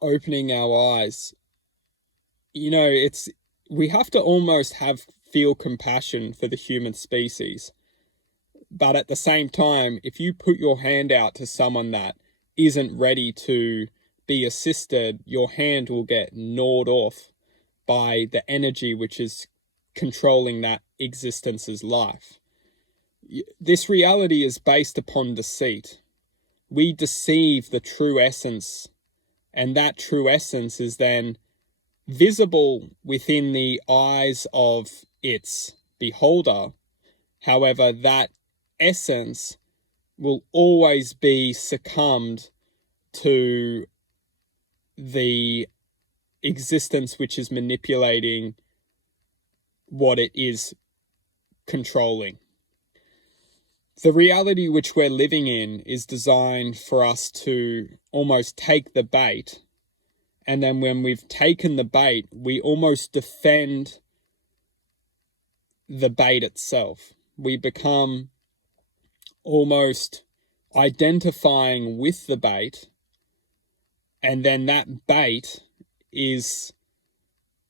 opening our eyes, we have to almost feel compassion for the human species. But at the same time, if you put your hand out to someone that isn't ready to be assisted, your hand will get gnawed off by the energy which is controlling that existence's life. This reality is based upon deceit. We deceive the true essence, and that true essence is then visible within the eyes of its beholder. However, that essence will always be succumbed to the existence which is manipulating what it is controlling. The reality which we're living in is designed for us to almost take the bait, and then when we've taken the bait, we almost defend the bait itself. We become almost identifying with the bait, and then that bait is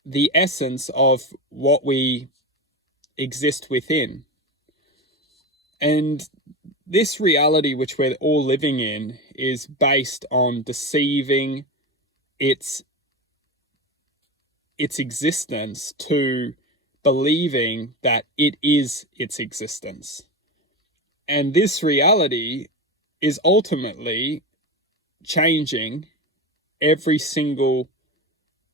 the essence of what we exist within. And this reality which we're all living in is based on deceiving its existence to believing that it is its existence. And this reality is ultimately changing every single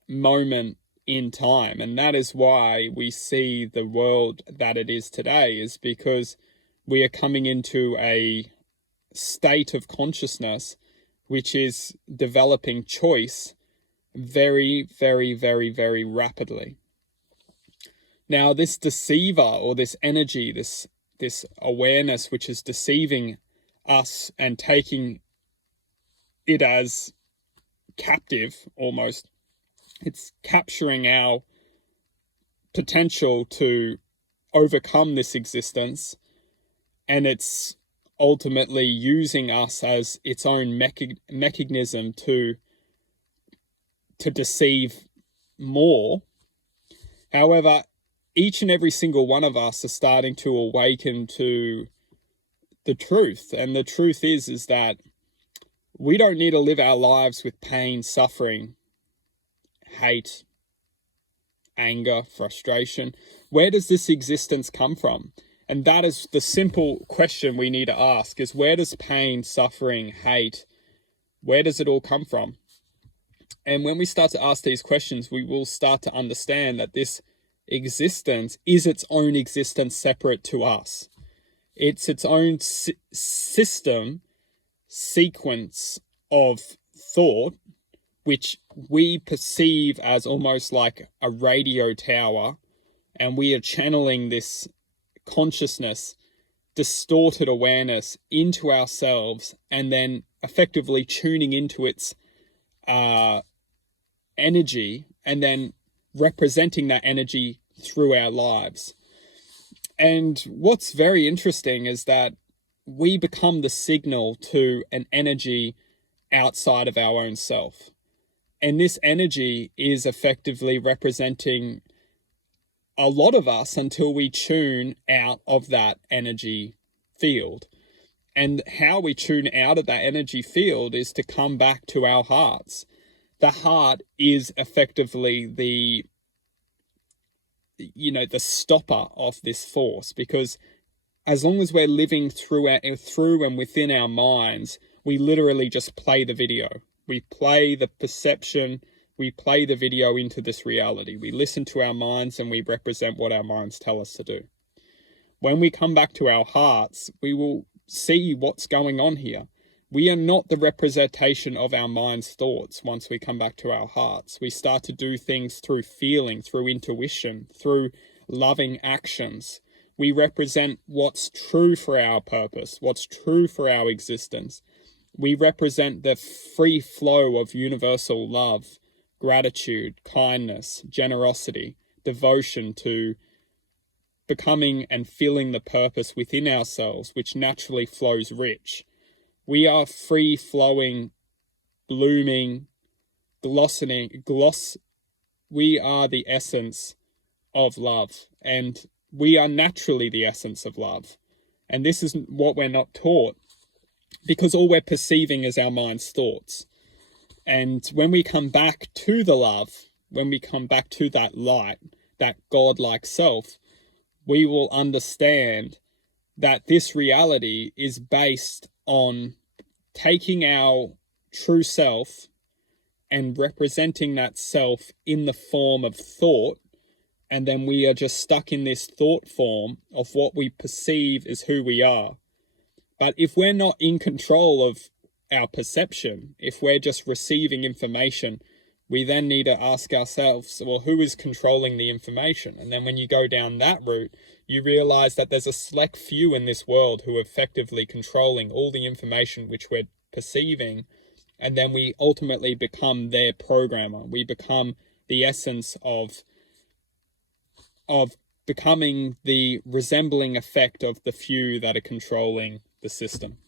moment in time. And that is why we see the world that it is today, is because we are coming into a state of consciousness which is developing choice very, very, very, very rapidly. Now, this deceiver, or this energy, this awareness which is deceiving us and taking it as captive almost, it's capturing our potential to overcome this existence, and it's ultimately using us as its own mechanism to deceive more. However, each and every single one of us are starting to awaken to the truth. And the truth is that we don't need to live our lives with pain, suffering, hate, anger, frustration. Where does this existence come from? And that is the simple question we need to ask, is where does pain, suffering, hate, where does it all come from? And when we start to ask these questions, we will start to understand that this existence is its own existence separate to us. It's its own system, sequence of thought, which we perceive as almost like a radio tower, and we are channeling this consciousness, distorted awareness into ourselves, and then effectively tuning into its energy, and then representing that energy through our lives. And what's very interesting is that we become the signal to an energy outside of our own self. And this energy is effectively representing a lot of us until we tune out of that energy field. And how we tune out of that energy field is to come back to our hearts. The heart is effectively the stopper of this force, because as long as we're living through and within our minds, we literally just play the video. We play the perception, we play the video into this reality. We listen to our minds and we represent what our minds tell us to do. When we come back to our hearts, we will see what's going on here. We are not the representation of our mind's thoughts. Once we come back to our hearts, we start to do things through feeling, through intuition, through loving actions. We represent what's true for our purpose, what's true for our existence. We represent the free flow of universal love, gratitude, kindness, generosity, devotion to becoming and feeling the purpose within ourselves, which naturally flows rich. We are free-flowing, blooming, we are the essence of love, and we are naturally the essence of love. And this is what we're not taught, because all we're perceiving is our mind's thoughts. And when we come back to the love, when we come back to that light, that God-like self, we will understand that this reality is based on taking our true self and representing that self in the form of thought, and then we are just stuck in this thought form of what we perceive as who we are. But if we're not in control of our perception, if we're just receiving information, we then need to ask ourselves, well, who is controlling the information? And then when you go down that route, you realize that there's a select few in this world who are effectively controlling all the information which we're perceiving. And then we ultimately become their programmer. We become the essence of becoming the resembling effect of the few that are controlling the system.